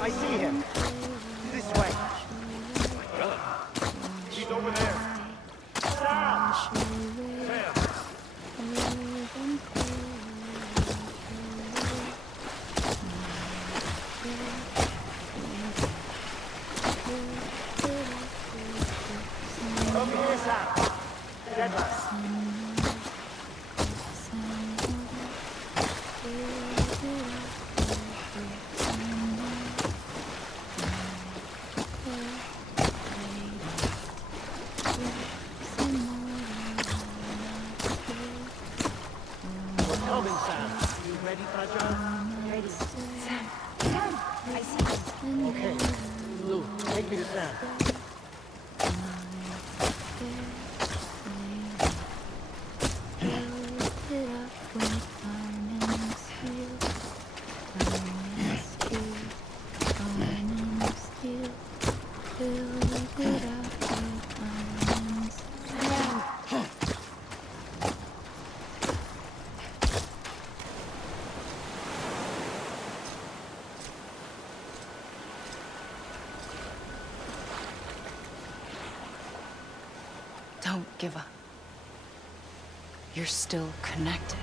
I see him. This way. He's over there. Stop! Sam! Over here, Sam. Deadline. Don't give up. You're still connected.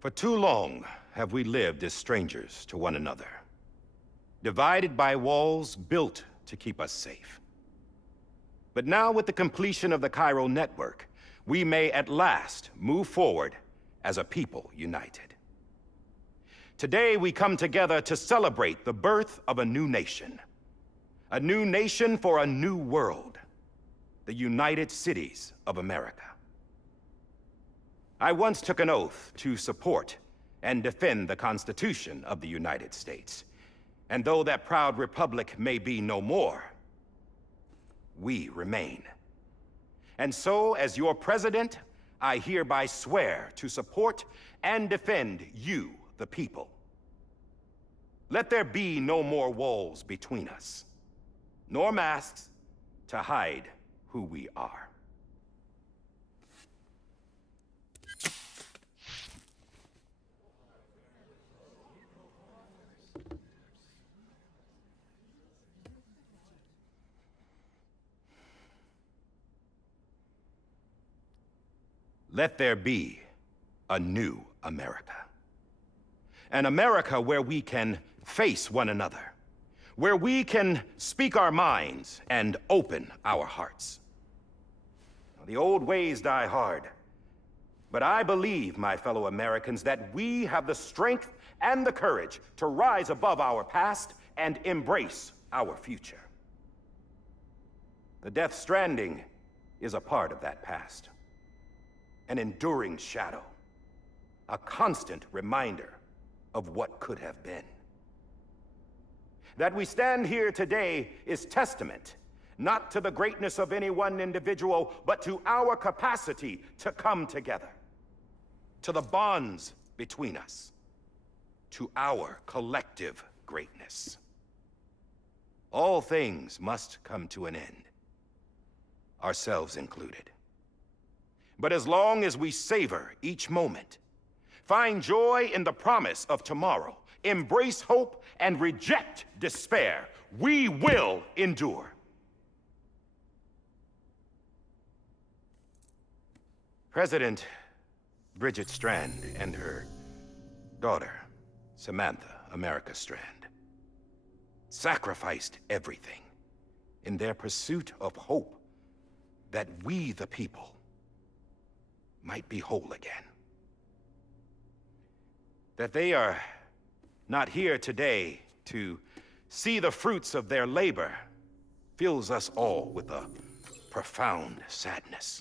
For too long have we lived as strangers to one another, divided by walls built to keep us safe. But now, with the completion of the Cairo network, we may at last move forward as a people united. Today we come together to celebrate the birth of a new nation, A new nation for a new world. The United Cities of America. I once took an oath to support and defend the Constitution of the United States. And though that proud republic may be no more, we remain. And so, as your president, I hereby swear to support and defend you, the people. Let there be no more walls between us, nor masks to hide who we are. Let there be a new America. An America where we can face one another, where we can speak our minds and open our hearts. The old ways die hard, but I believe, my fellow Americans, that we have the strength and the courage to rise above our past and embrace our future. The Death Stranding is a part of that past. An enduring shadow, a constant reminder of what could have been. That we stand here today is testament, not to the greatness of any one individual, but to our capacity to come together, to the bonds between us, to our collective greatness. All things must come to an end, ourselves included. But as long as we savor each moment, find joy in the promise of tomorrow, embrace hope, and reject despair, we will endure. President Bridget Strand and her daughter, Samantha America Strand, sacrificed everything in their pursuit of hope that we, the people, might be whole again. That they are not here today to see the fruits of their labor fills us all with a profound sadness.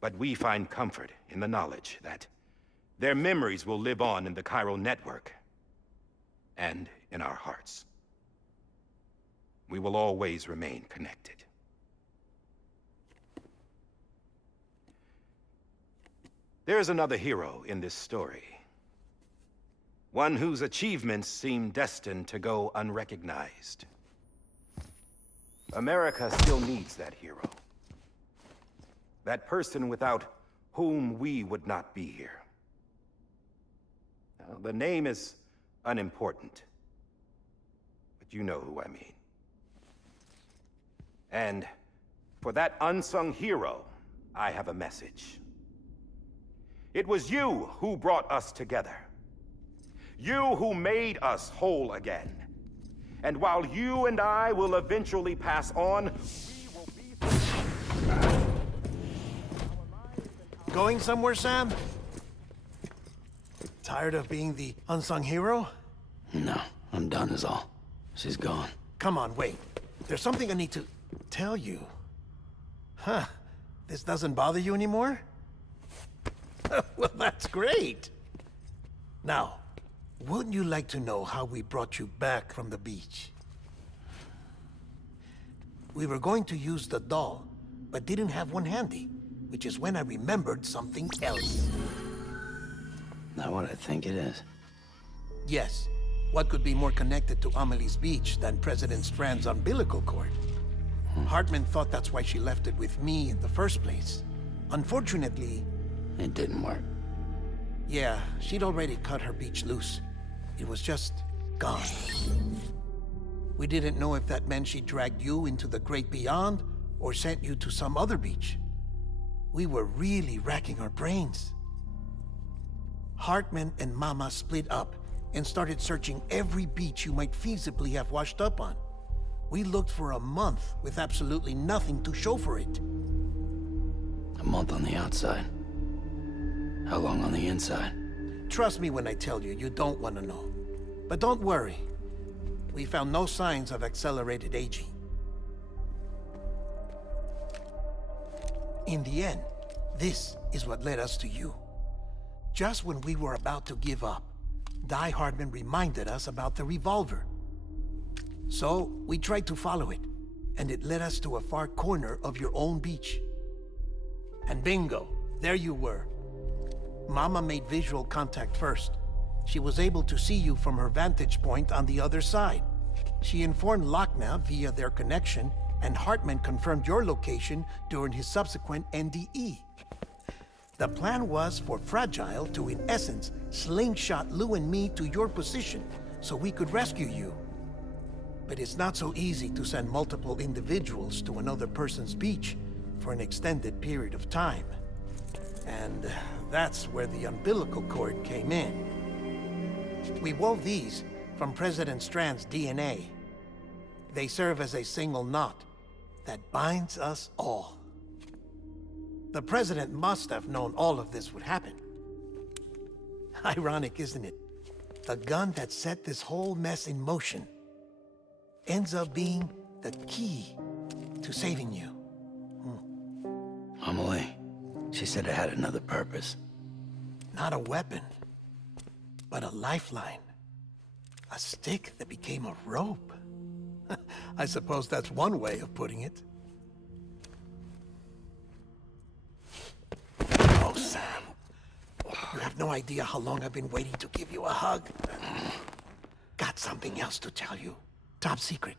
But we find comfort in the knowledge that their memories will live on in the chiral network and in our hearts. We will always remain connected. There's another hero in this story. One whose achievements seem destined to go unrecognized. America still needs that hero. That person without whom we would not be here. Now, the name is unimportant, but you know who I mean. And for that unsung hero, I have a message. It was you who brought us together. You who made us whole again. And while you and I will eventually pass on, we will be... Going somewhere, Sam? Tired of being the unsung hero? No, I'm done is all. She's gone. Come on, wait. There's something I need to tell you. Huh. This doesn't bother you anymore? Well, that's great. Now, wouldn't you like to know how we brought you back from the beach? We were going to use the doll, but didn't have one handy, which is when I remembered something else. Not what I think it is. Yes. What could be more connected to Amelie's beach than President Strand's umbilical cord? Hartman thought that's why she left it with me in the first place. Unfortunately... It didn't work. Yeah, she'd already cut her beach loose. It was just gone. We didn't know if that meant she dragged you into the great beyond or sent you to some other beach. We were really racking our brains. Hartman and Mama split up and started searching every beach you might feasibly have washed up on. We looked for a month with absolutely nothing to show for it. A month on the outside. How long on the inside? Trust me when I tell you, you don't want to know. But don't worry. we found no signs of accelerated aging. In the end, this is what led us to you. Just when we were about to give up, Die Hardman reminded us about the revolver. So, we tried to follow it, and it led us to a far corner of your own beach. And bingo, there you were. Mama made visual contact first. She was able to see you from her vantage point on the other side. She informed Lochner via their connection, and Hartman confirmed your location during his subsequent NDE. The plan was for Fragile to, in essence, slingshot Lou and me to your position so we could rescue you. But it's not so easy to send multiple individuals to another person's beach for an extended period of time. And that's where the umbilical cord came in. We wove these from President Strand's DNA. They serve as a single knot that binds us all. The President must have known all of this would happen. Ironic, isn't it? The gun that set this whole mess in motion ends up being the key to saving you. Amelie, she said it had another purpose. Not a weapon, but a lifeline. A stick that became a rope. I suppose that's one way of putting it. Oh, Sam. You have no idea how long I've been waiting to give you a hug. Got something else to tell you. Top secret.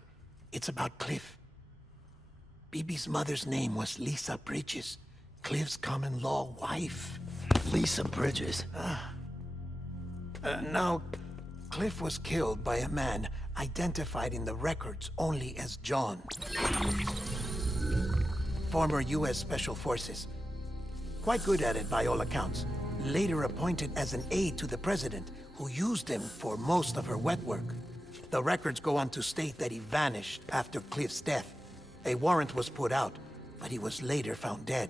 It's about Cliff. Bibi's mother's name was Lisa Bridges, Cliff's common-law wife. Lisa Bridges? Now, Cliff was killed by a man identified in the records only as John. Former U.S. Special Forces. Quite good at it by all accounts. Later appointed as an aide to the president, who used him for most of her wet work. The records go on to state that he vanished after Cliff's death. A warrant was put out, but he was later found dead.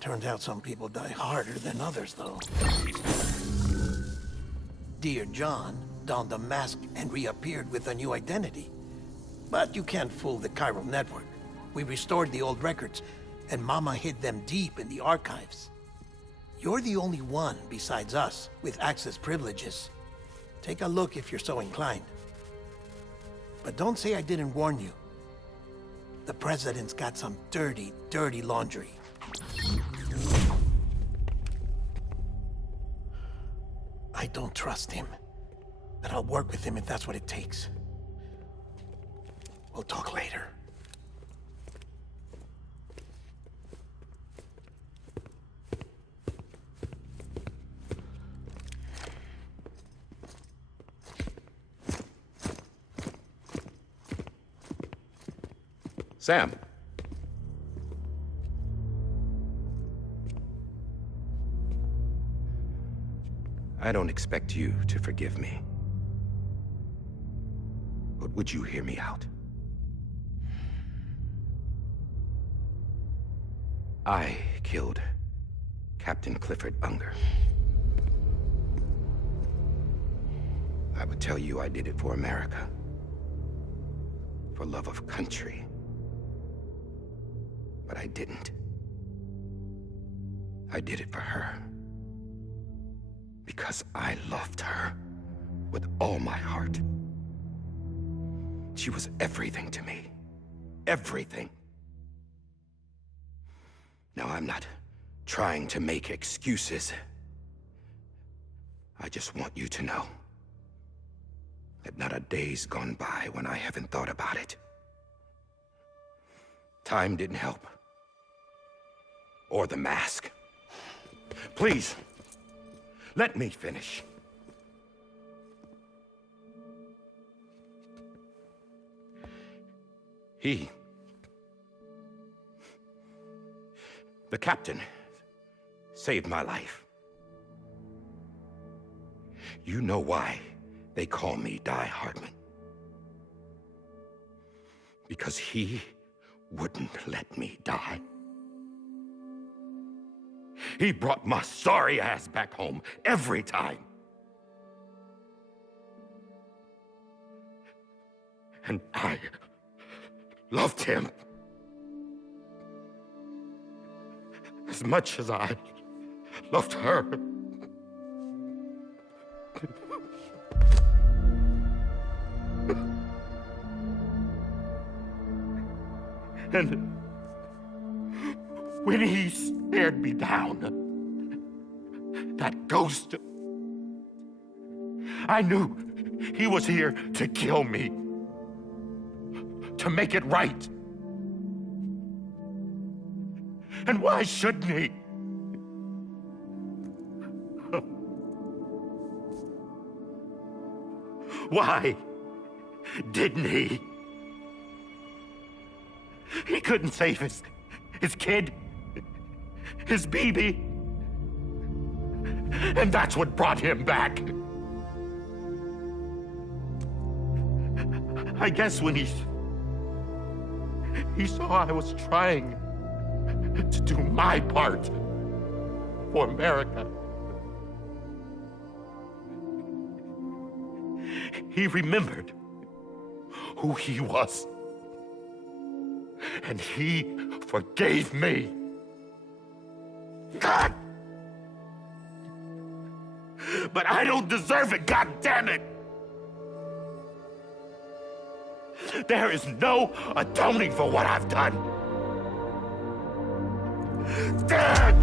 Turns out some people die harder than others, though. Dear John donned a mask and reappeared with a new identity. But you can't fool the chiral network. We restored the old records, and Mama hid them deep in the archives. You're the only one, besides us, with access privileges. Take a look if you're so inclined. But don't say I didn't warn you. The President's got some dirty, dirty laundry. I don't trust him, but I'll work with him if that's what it takes. We'll talk later. Sam. I don't expect you to forgive me. But would you hear me out? I killed Captain Clifford Unger. I would tell you I did it for America. For love of country. But I didn't. I did it for her. Because I loved her with all my heart. She was everything to me. Everything. Now, I'm not trying to make excuses. I just want you to know that not a day's gone by when I haven't thought about it. Time didn't help. Or the mask. Please, let me finish. The captain, saved my life. You know why they call me Die Hardman. Because he wouldn't let me die. He brought my sorry ass back home every time. And I loved him as much as I loved her. And when he stared me down, that ghost, I knew he was here to kill me, to make it right. And why shouldn't he? Why didn't he? He couldn't save his kid, his baby. And that's what brought him back. I guess when he saw I was trying to do my part for America, he remembered who he was. And he forgave me. God! But I don't deserve it, God damn it! There is no atoning for what I've done. God!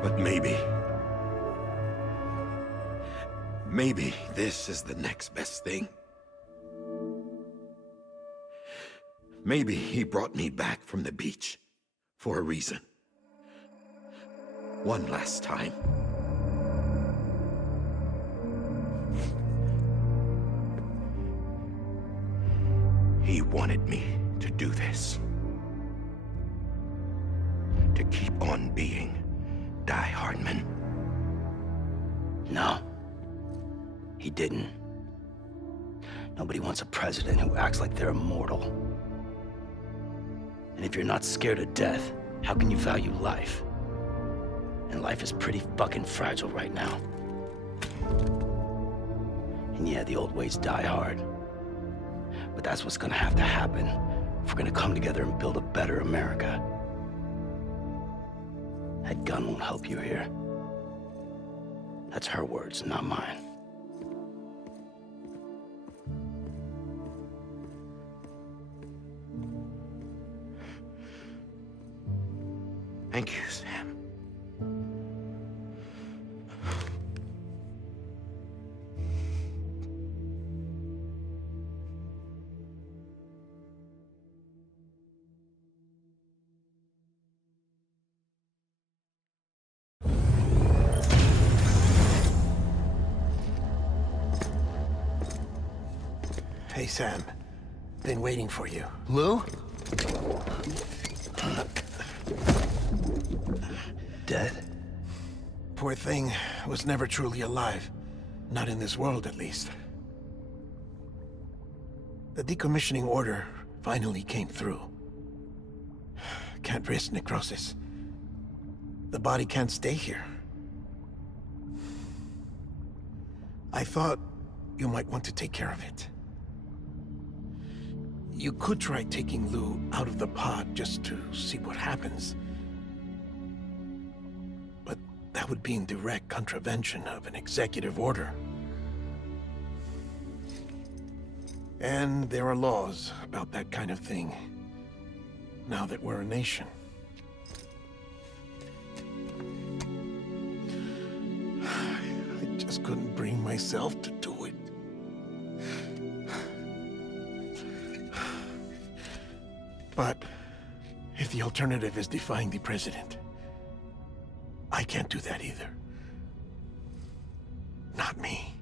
But maybe this is the next best thing. Maybe he brought me back from the beach for a reason. One last time. He wanted me to do this. To keep on being Die Hardman. No. He didn't. Nobody wants a president who acts like they're immortal. And if you're not scared of death, how can you value life? And life is pretty fucking fragile right now. And yeah, the old ways die hard. But that's what's gonna have to happen if we're gonna come together and build a better America. That gun won't help you here. That's her words, not mine. Thank you, Sam. Hey, Sam. Been waiting for you. Lou? Dead? Poor thing was never truly alive. Not in this world, at least. The decommissioning order finally came through. Can't risk necrosis. The body can't stay here. I thought you might want to take care of it. You could try taking Lou out of the pod just to see what happens. But that would be in direct contravention of an executive order. And there are laws about that kind of thing, now that we're a nation. I just couldn't bring myself to do it. But if the alternative is defying the president, I can't do that either. Not me.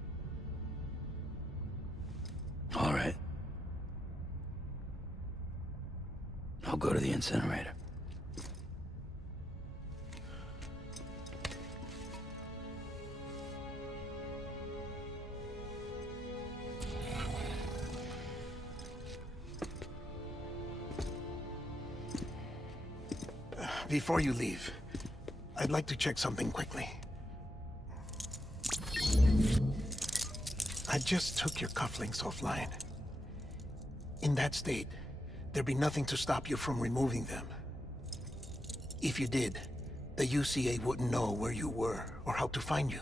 I'll go to the incinerator. Before you leave, I'd like to check something quickly. I just took your cufflinks offline. In that state, there'd be nothing to stop you from removing them. If you did, the UCA wouldn't know where you were or how to find you.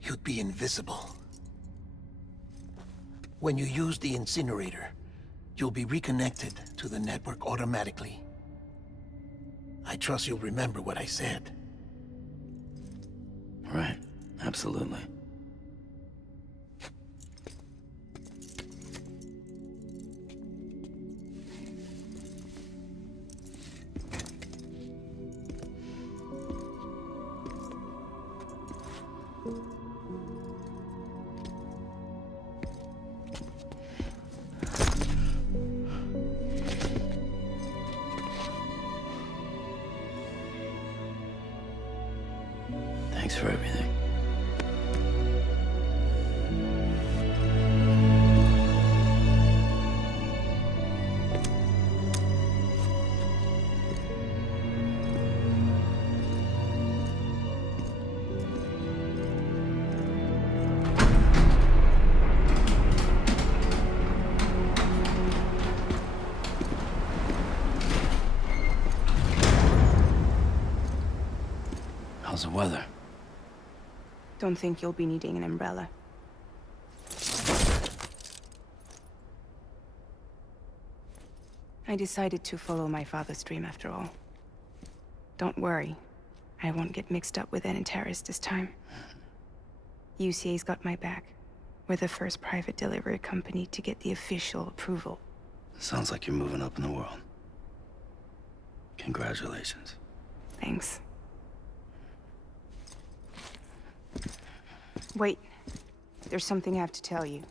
You'd be invisible. When you use the incinerator, you'll be reconnected to the network automatically. I trust you'll remember what I said. Right, absolutely. Thanks for everything. How's the weather? Don't think you'll be needing an umbrella. I decided to follow my father's dream after all. Don't worry. I won't get mixed up with any terrorists this time. UCA's got my back. We're the first private delivery company to get the official approval. Sounds like you're moving up in the world. Congratulations. Thanks. Wait. There's something I have to tell you.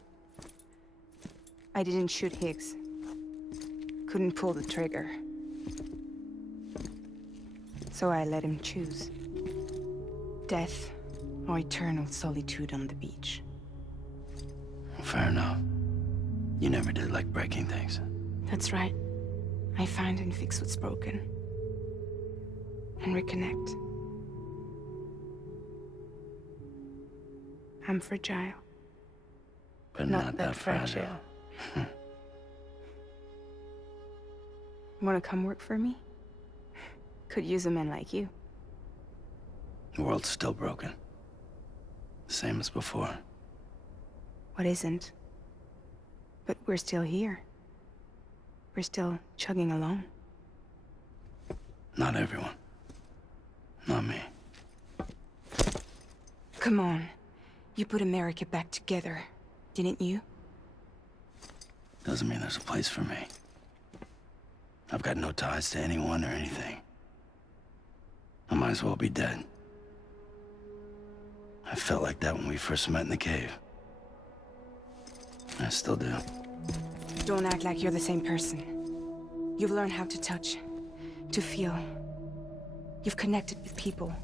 I didn't shoot Higgs. Couldn't pull the trigger. So I let him choose. Death or eternal solitude on the beach. Fair enough. You never did like breaking things. That's right. I find and fix what's broken. And reconnect. I'm fragile. But not that fragile. Wanna come work for me? Could use a man like you. The world's still broken. Same as before. What isn't? But we're still here. We're still chugging along. Not everyone. Not me. Come on. You put America back together, didn't you? Doesn't mean there's a place for me. I've got no ties to anyone or anything. I might as well be dead. I felt like that when we first met in the cave. I still do. Don't act like you're the same person. You've learned how to touch, to feel. You've connected with people.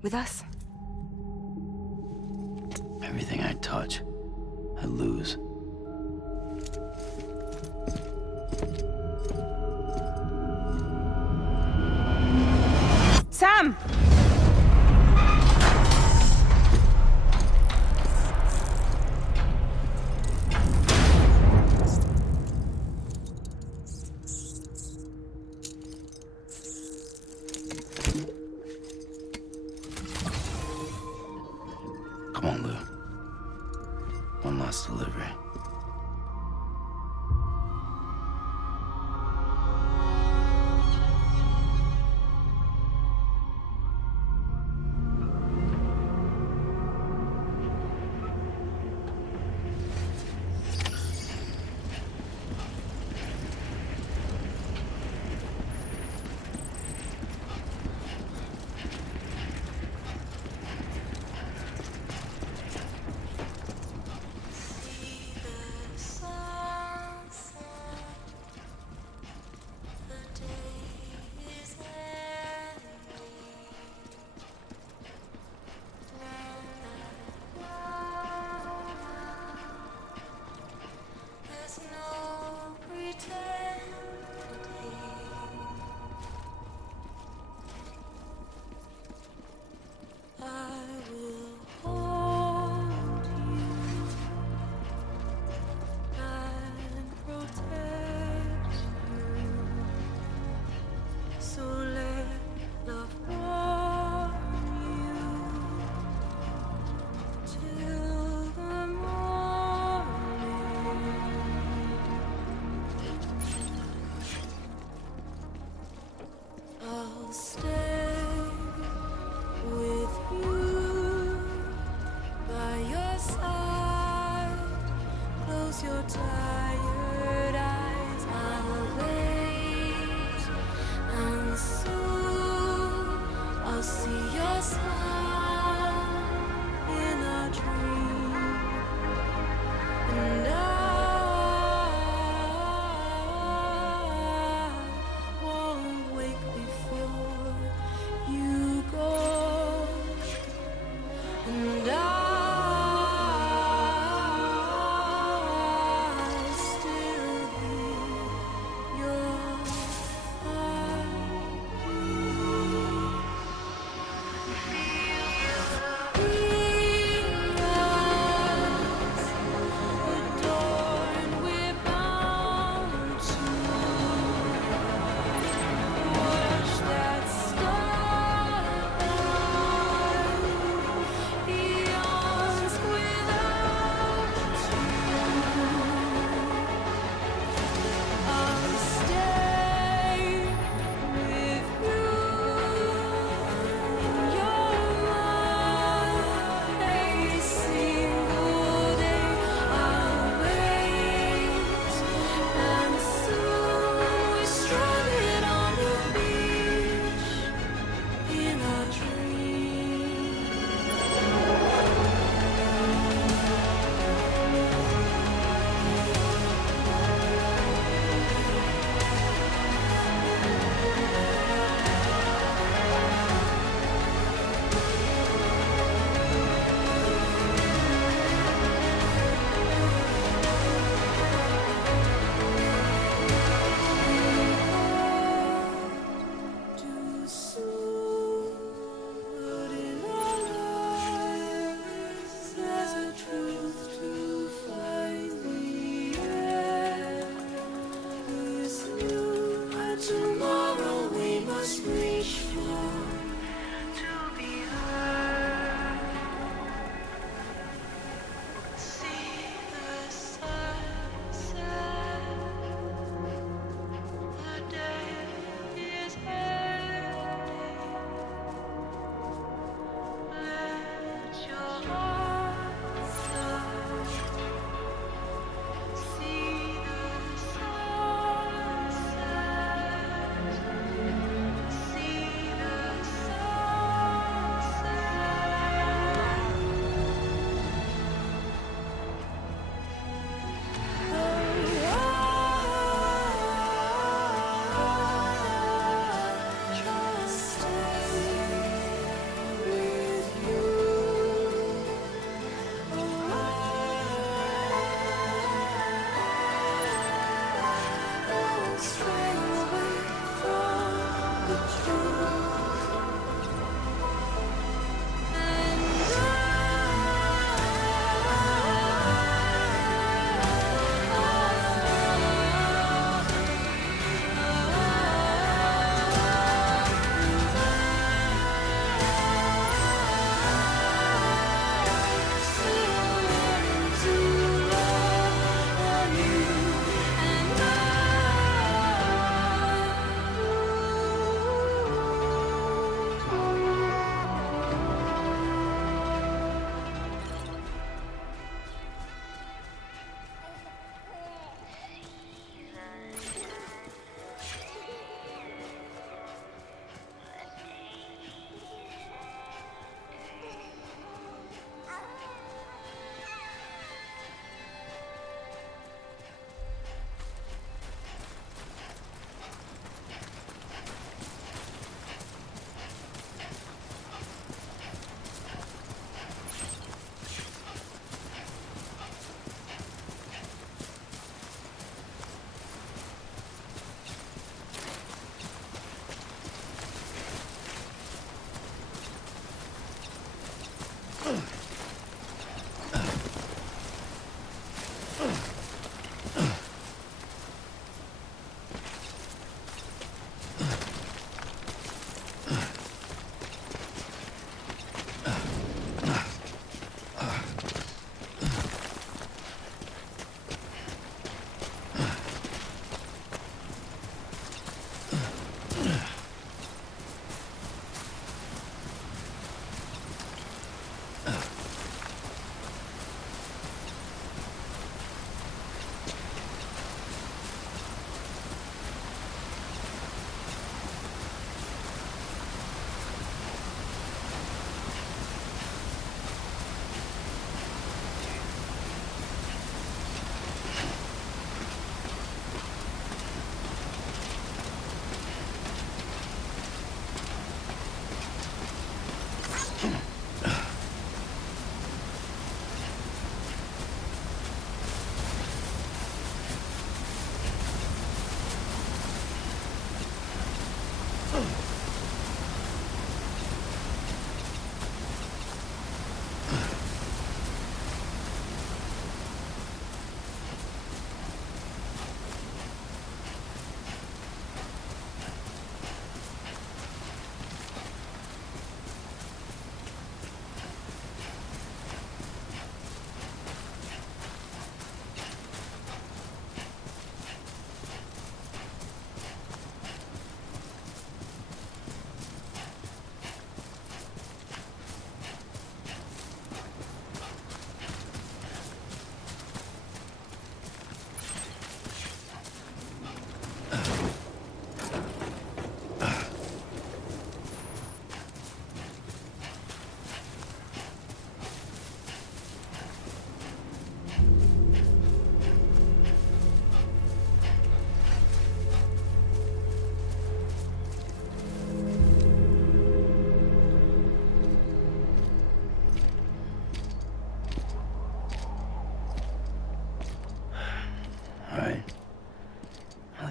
With us. Everything I touch, I lose. Sam! Come on, Lou. One last delivery. close your tired eyes. I'll wait, and soon I'll see your smile in a dream, and I won't wake before you go, and I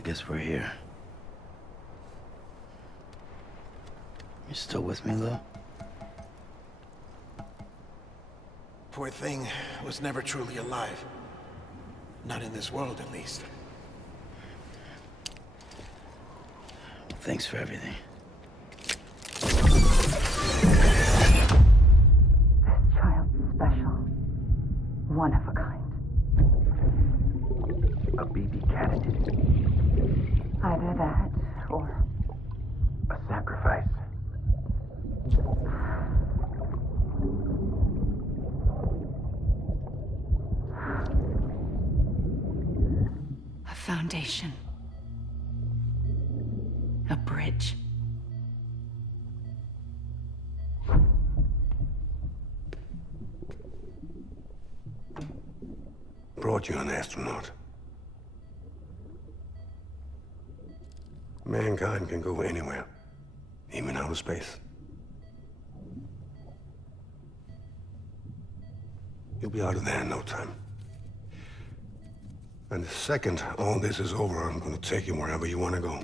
guess we're here. You still with me, Lou? Poor thing was never truly alive. Not in this world, at least. Thanks for everything. Child's special. One of a kind. A BB candidate. Either that, or A sacrifice. a foundation. A bridge. Brought you an astronaut. Mankind can go anywhere, even outer space. You'll be out of there in no time. And the second all this is over, I'm gonna take you wherever you wanna go.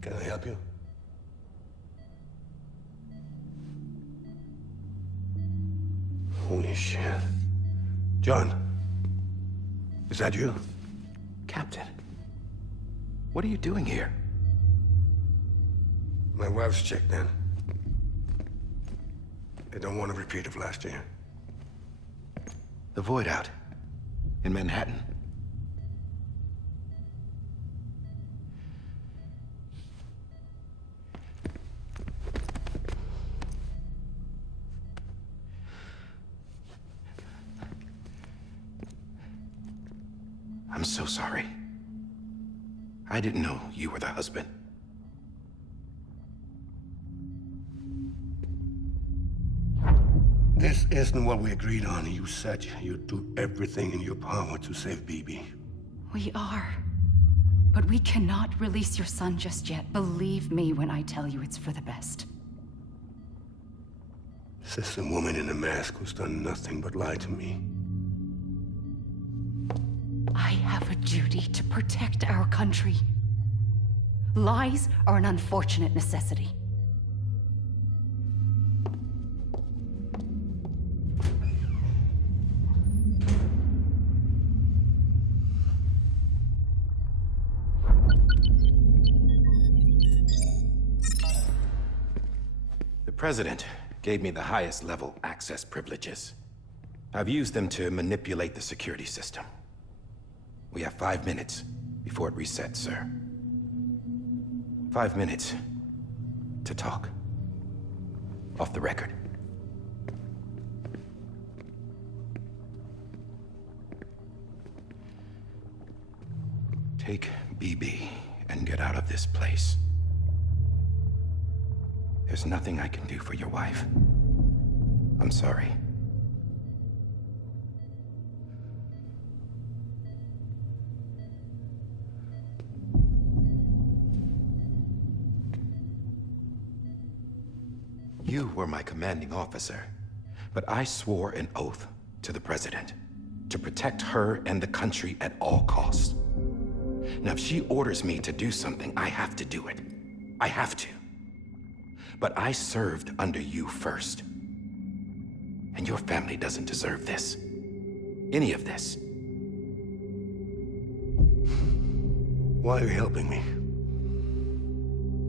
Can I help you? Holy shit. John, is that you? Captain, what are you doing here? My wife's checked in. They don't want a repeat of last year. The Void Out in Manhattan. I'm so sorry. I didn't know you were the husband. This isn't what we agreed on. You said you'd do everything in your power to save BB. We are. But we cannot release your son just yet. Believe me when I tell you it's for the best. This is a woman in a mask who's done nothing but lie to me. I have a duty to protect our country. Lies are an unfortunate necessity. The President gave me the highest level access privileges. I've used them to manipulate the security system. We have 5 minutes before it resets, sir. 5 minutes to talk. Off the record. Take BB and get out of this place. There's nothing I can do for your wife. I'm sorry. You were my commanding officer, but I swore an oath to the President to protect her and the country at all costs. Now, if she orders me to do something, I have to do it. I have to. But I served under you first. And your family doesn't deserve this. Any of this. Why are you helping me?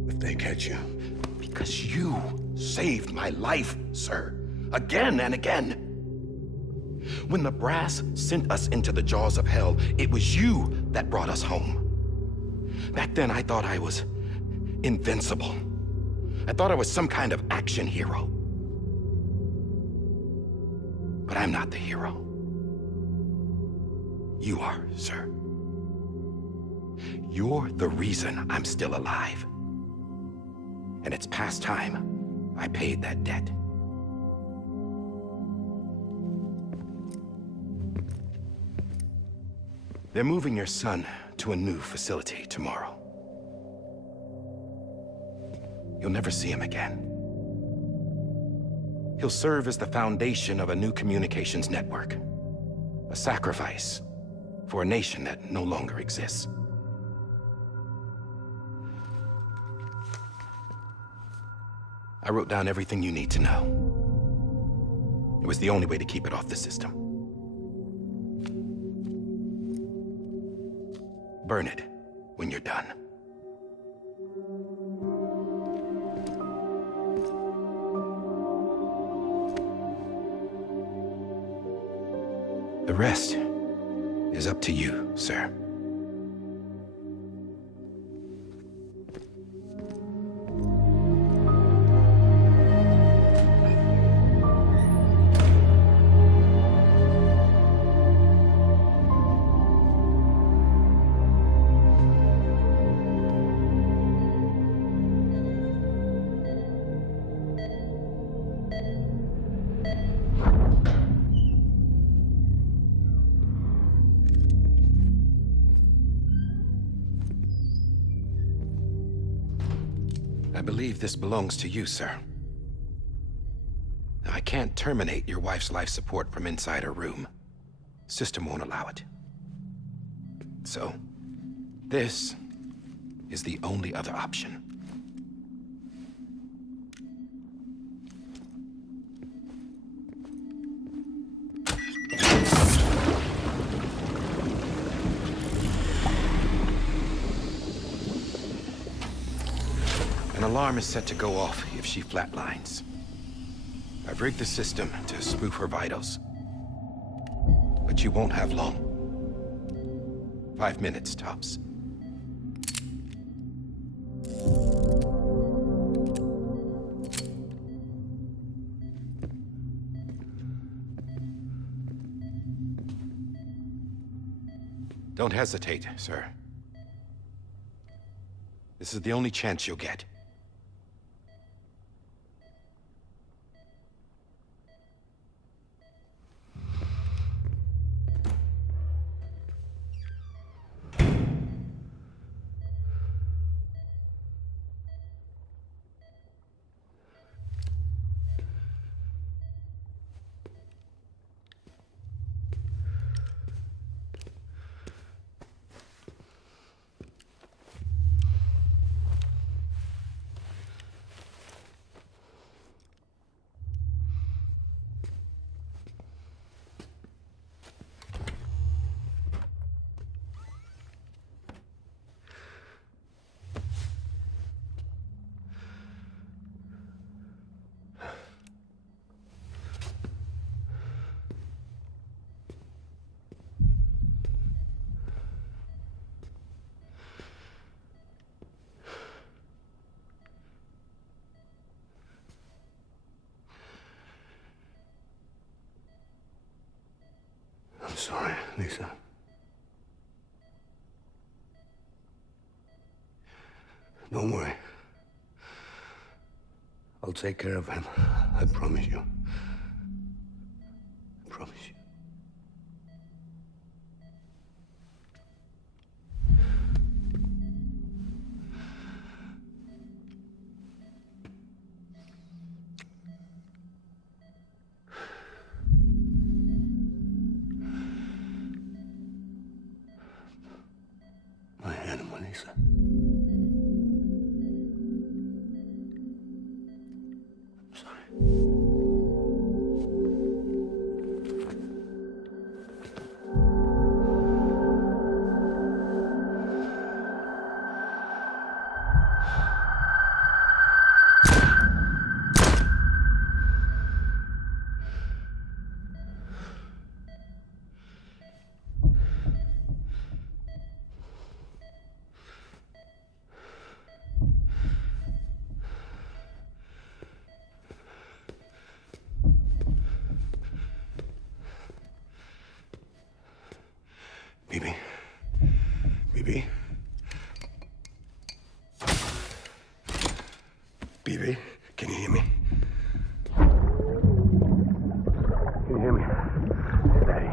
If they catch you. Because you saved my life, sir. Again and again. When the brass sent us into the jaws of hell, it was you that brought us home. Back then, I thought I was invincible. I thought I was some kind of action hero. But I'm not the hero. You are, sir. You're the reason I'm still alive. And it's past time I paid that debt. They're moving your son to a new facility tomorrow. You'll never see him again. He'll serve as the foundation of a new communications network. A sacrifice for a nation that no longer exists. I wrote down everything you need to know. It was the only way to keep it off the system. Burn it when you're done. The rest is up to you, sir. I believe this belongs to you, sir. I can't terminate your wife's life support from inside her room. System won't allow it. So, this is the only other option. An alarm is set to go off if she flatlines. I've rigged the system to spoof her vitals. But you won't have long. 5 minutes, tops. Don't hesitate, sir. This is the only chance you'll get. I'm sorry, Lisa. Don't worry. I'll take care of him. I promise you. I promise you. My animal, Lisa. I'm sorry. Bibi. Bibi. Bibi, can you hear me? Can you hear me? Daddy.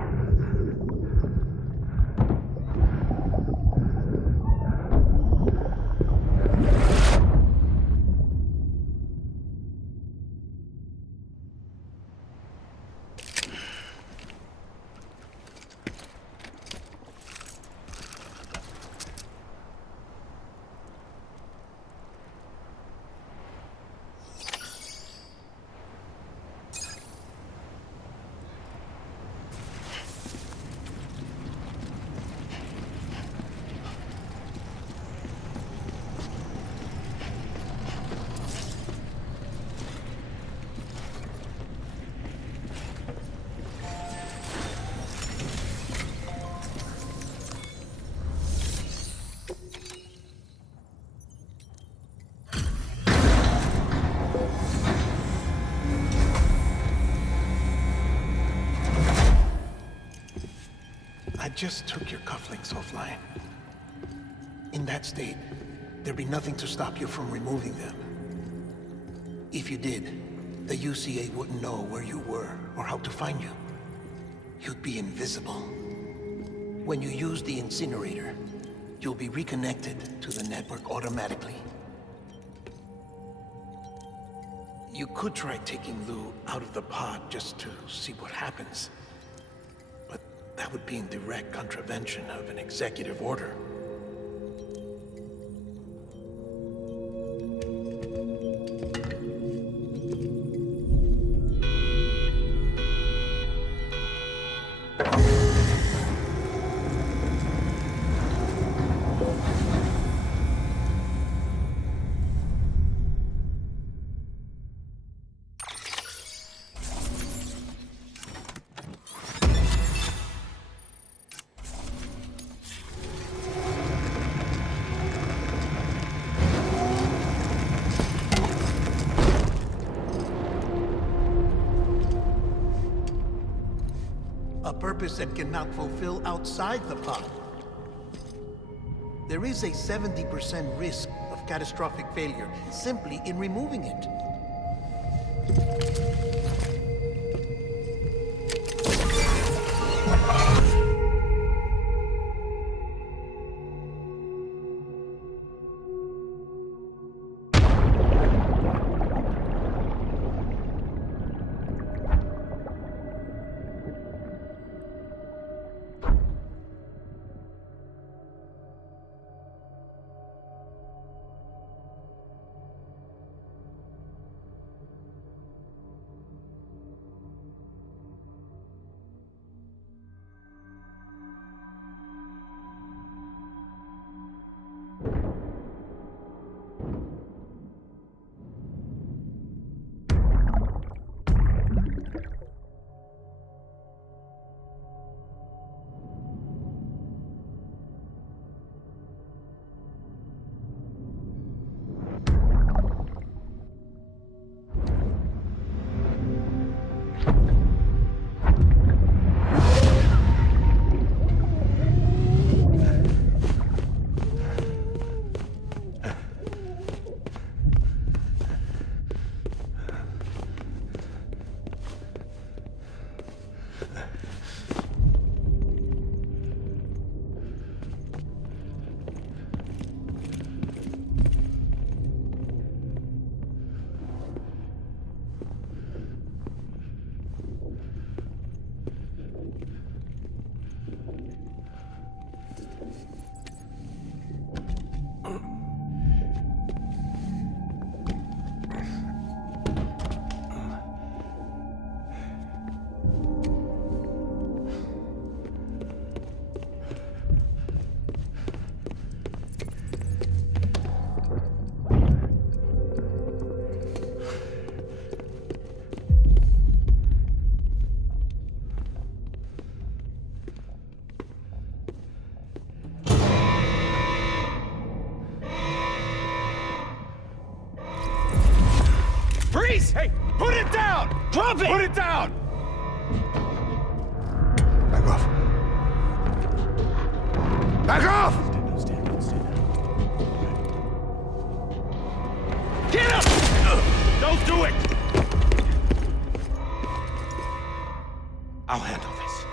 just took your cufflinks offline. In that state, there'd be nothing to stop you from removing them. If you did, the UCA wouldn't know where you were or how to find you. You'd be invisible. When you use the incinerator, you'll be reconnected to the network automatically. You could try taking Lou out of the pod just to see what happens. But that would be in direct contravention of an executive order. A purpose that cannot fulfill outside the pod. There is a 70% risk of catastrophic failure simply in removing it. Hey, put it down! Drop it! Put it down! Back off. Back off! Get up! Don't do it! I'll handle this.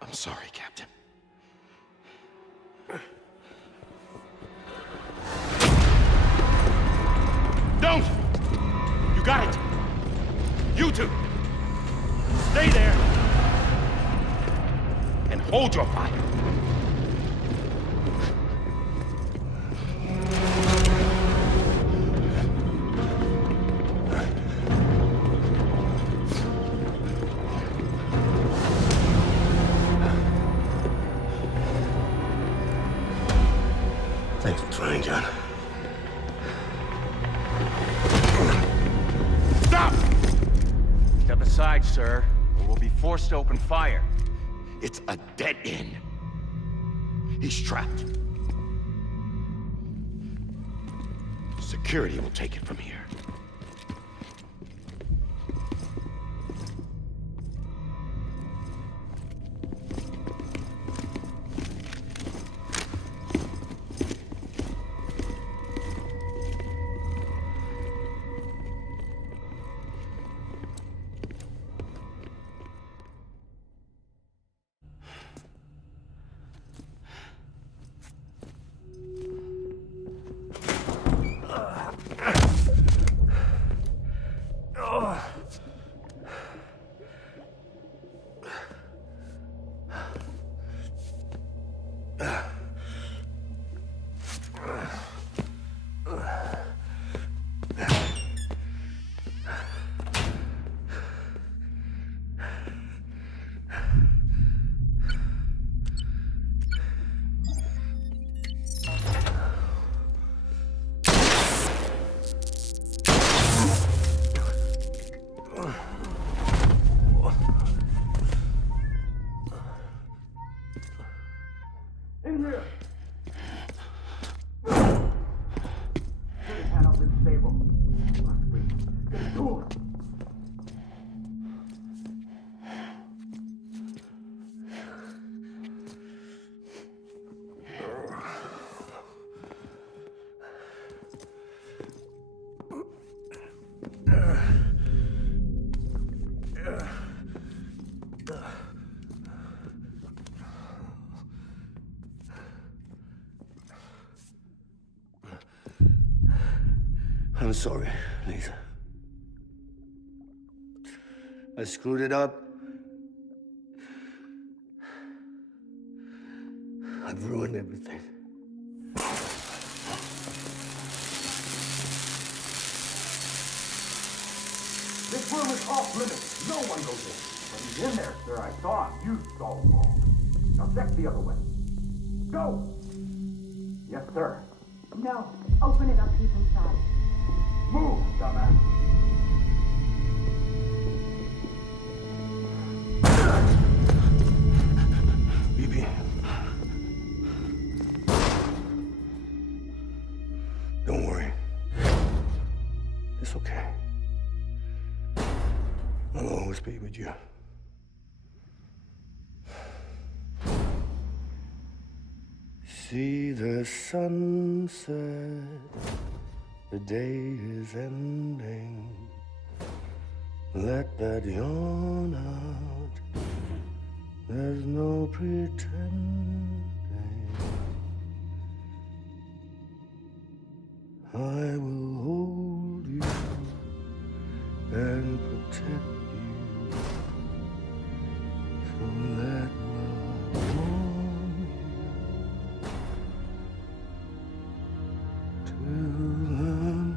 I'm sorry, Captain. Don't! You got it! You two! Stay there! And hold your fire! Thanks for trying, John. Stop! Step aside, sir, or we'll be forced to open fire. It's a dead end. He's trapped. Security will take it from here. I'm sorry, Lisa. I screwed it up. I've ruined everything. This room is off limits. No one goes in. But he's in there, sir. I saw him. You saw him all. Now check the other way. Go! Yes, sir. No. Open it up. He's inside. Move, dumbass. Bibi. Don't worry. It's okay. I'll always be with you. See the sunset, the day is ending. Let that yawn out, there's no pretending. I will hold you and protect you. So let love warm you till the morning.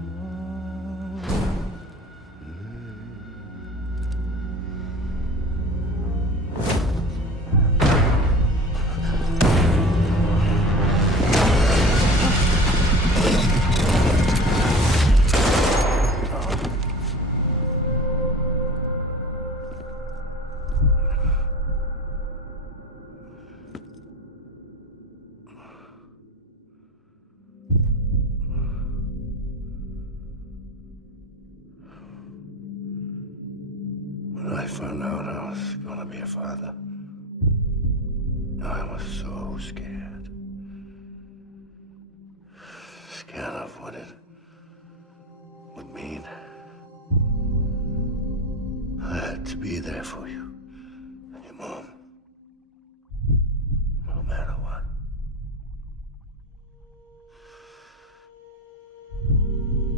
When I found out I was gonna be a father, I was so scared. Scared of what it would mean. I had to be there for you and your mom, no matter what.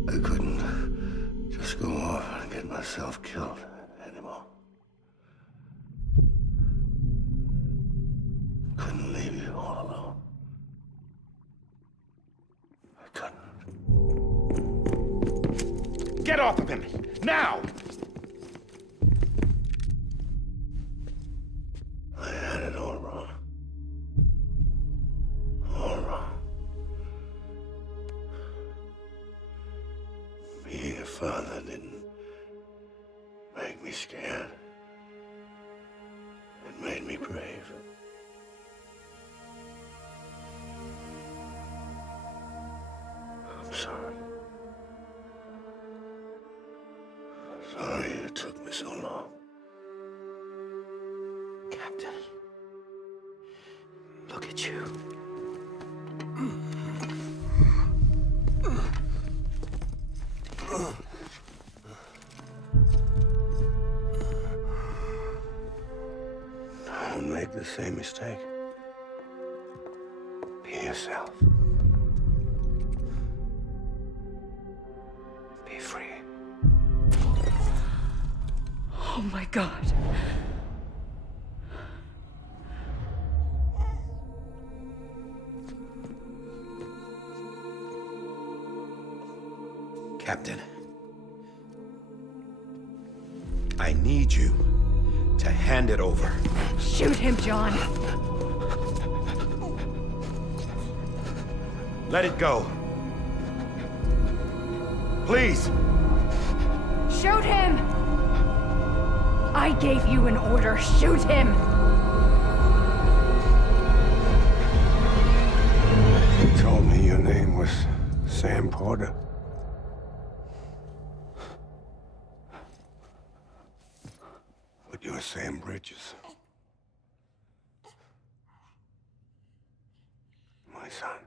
I couldn't just go off and get myself killed anymore. Couldn't leave you all alone. I couldn't. Get off of him! Now! I had it all wrong. All wrong. Look at you. Don't make the same mistake. Be yourself. Be free. Oh my God. Captain, I need you to hand it over. Shoot him, John. Let it go. Please. Shoot him! I gave you an order. Shoot him! You told me your name was Sam Porter. But you're Sam Bridges. My son.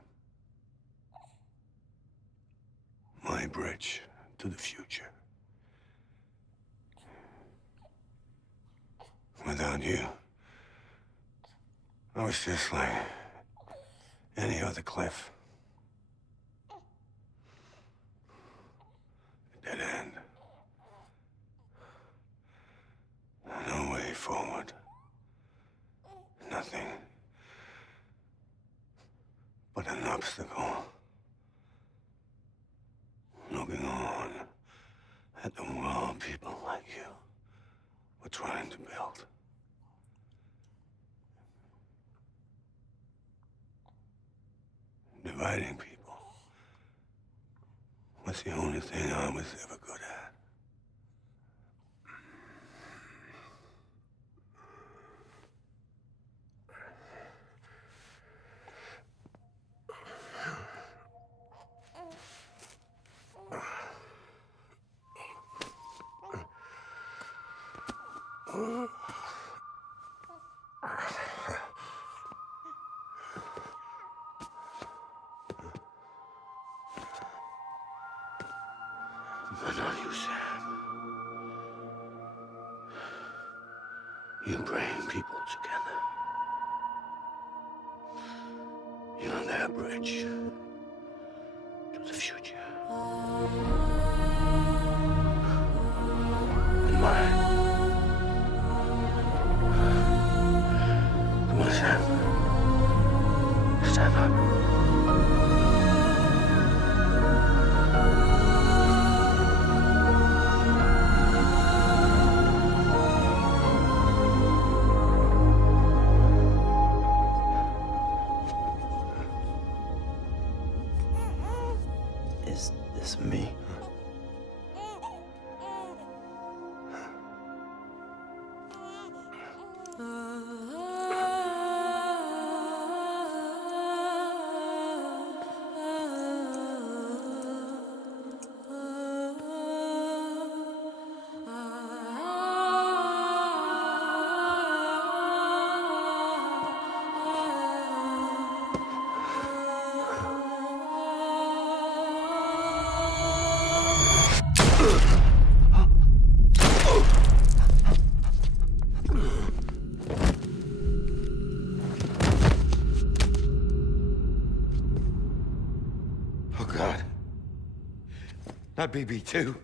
My bridge to the future. Without you, I was just like any other Cliff. A dead end. No way forward. Nothing but an obstacle. Looking on at the world people like you were trying to build. Dividing people was the only thing I was ever good at. But not you, Sam. You bring people together. You're their bridge to the future. And mine. Come on, Sam. Stand up. Is this me? Oh, God. Not BB2.